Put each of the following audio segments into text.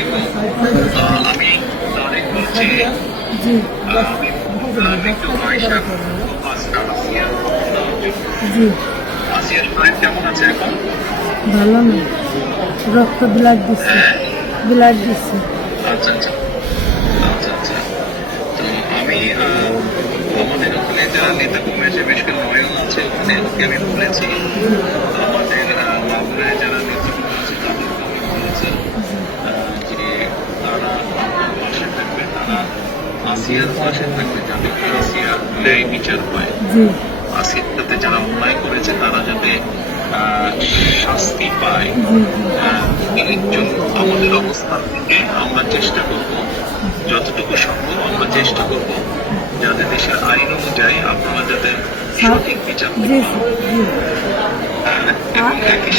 আলাইকুম। আমি তারেক বলছি। জি একটু আয়েশা জি আসিয়ার শরীর কেমন আছে এখন? ভালো না, রক্ত ব্লাড দিচ্ছে, ব্লাড দিচ্ছে। আচ্ছা আচ্ছা আচ্ছা আচ্ছা। তো আমি আমাদের ওখানে যারা নেতা কর্মী আছে, বেশ করে নয়ন আছে ওখানে, ওকে আমি বলেছি। আমাদের মাগুরায় যারা নেতৃবৃন্দ আছে তাদেরকে আমি বলেছি যে তারা আমার পাশে থাকবে, তারা আসিয়ার পাশে থাকবে, যাতে আসিয়ার ন্যায় বিচার হয়। জি আসিয়ার সাথে যারা অন্যায় করেছে তারা যাতে শাস্তি পায়। এর জন্য আমাদের অবস্থান থেকে আমরা চেষ্টা করব, যতটুকু সম্ভব আমরা চেষ্টা করব যাতে দেশের আইন অনুযায়ী আপনারা যাতে সঠিক বিচার জি করতে জি এবং একই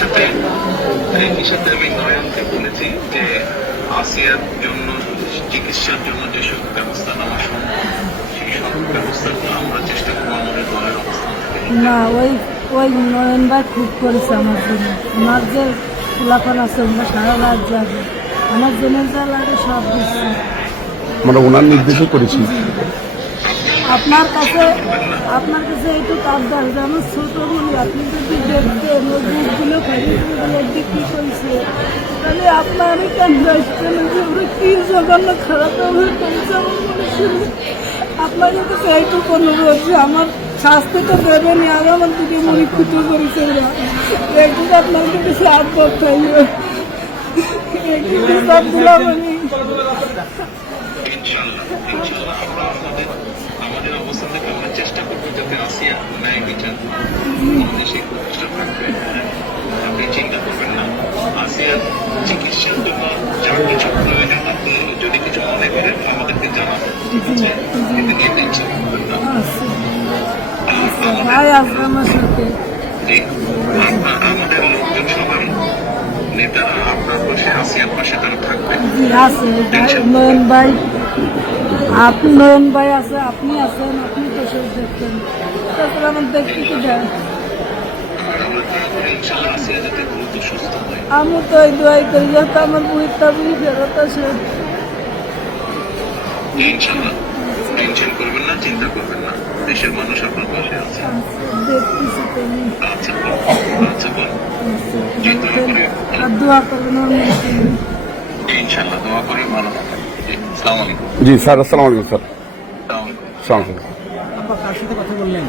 সাথে আমি নয়নকে বলেছি যে আসিয়ার জন্য চিকিৎসার জন্য যেসব ব্যবস্থা নেওয়া সম্ভব সেই সব ব্যবস্থাগুলো আমরা চেষ্টা করবো আমাদের দলের অবস্থান থেকে। না, ওই নয়ন ভাই খুব করেছে আমার জন্য। আমার যে খোলাফান আছে ওরা সারা রাত যাবে, আমার জনের যা লাগে সব দিচ্ছে। আমরা ওনার নির্দেশও করেছি। আপনার কাছে একটু আবদার, আমার ছোট বলি, আপনি যদি দেখতেন ওই বুকগুলো বিক্রি করছে, তাহলে আপনারই কেন আসতেন যে ওরা কি জঘন্য খারাপ ব্যবহার করেছে আমার মানুষের। আপনাদের কাছে এইটুকু অনুরোধ যে আমার শাস্তি তো দেবেনি, আর আমার দিকে মনে ক্ষতি করেছে ওরা, একটু আপনার কাছে হাত করতে হবে, একটু সব দিলাম আমি। ইনশাআল্লাহ আমরা আমাদের অবস্থান থেকে আমরা চেষ্টা করবো যাতে আসিয়া ন্যায় বিচার সেই প্রতিষ্ঠা থাকবে। আপনি চিন্তা করবেন না, আসিয়ার চিকিৎসার জন্য যা কিছু প্রয়োজন আপনি যদি কিছু মনে করেন আমাদেরকে জানাবেন, ঠিক আছে? কিন্তু নিয়ে টেনশন করবেন না। ভাই আসবে আমার সাথে। আমাদের লোকজন সবাই নেতারা আপনার পাশে, আসিয়ার পাশে তারা থাকবে। জি আছে নয়ন ভাই, আপনি নয়ন ভাই আছে, আপনি আছেন, আপনি তো সব দেখতেন, তারপরে আমার দেখতে কি দেয়। আর আমরা দোয়া করি ইনশাআল্লাহ আসিয়া যাতে দ্রুত সুস্থ হয়। আমি তো ওই দোয়াই করি যাতে আমার বুড়িটা বুড়ি ফেরত আসে। ইনশাআল্লাহ টেনশন করবেন না, চিন্তা করবেন না, দেশের মানুষ আপনার পাশে আছে। দেখতেছি তুমি, আচ্ছা আচ্ছা বল। জি দোয়া করি, আর দোয়া করবেন ওর মধ্যে। ইনশাআল্লাহ দোয়া করি ভালো থাকবেন। জি আসসালামু আলাইকুম। জি স্যার, আসসালামু আলাইকুম স্যার। আসসালামু আলাইকুম। আসসালামু আলাইকুম।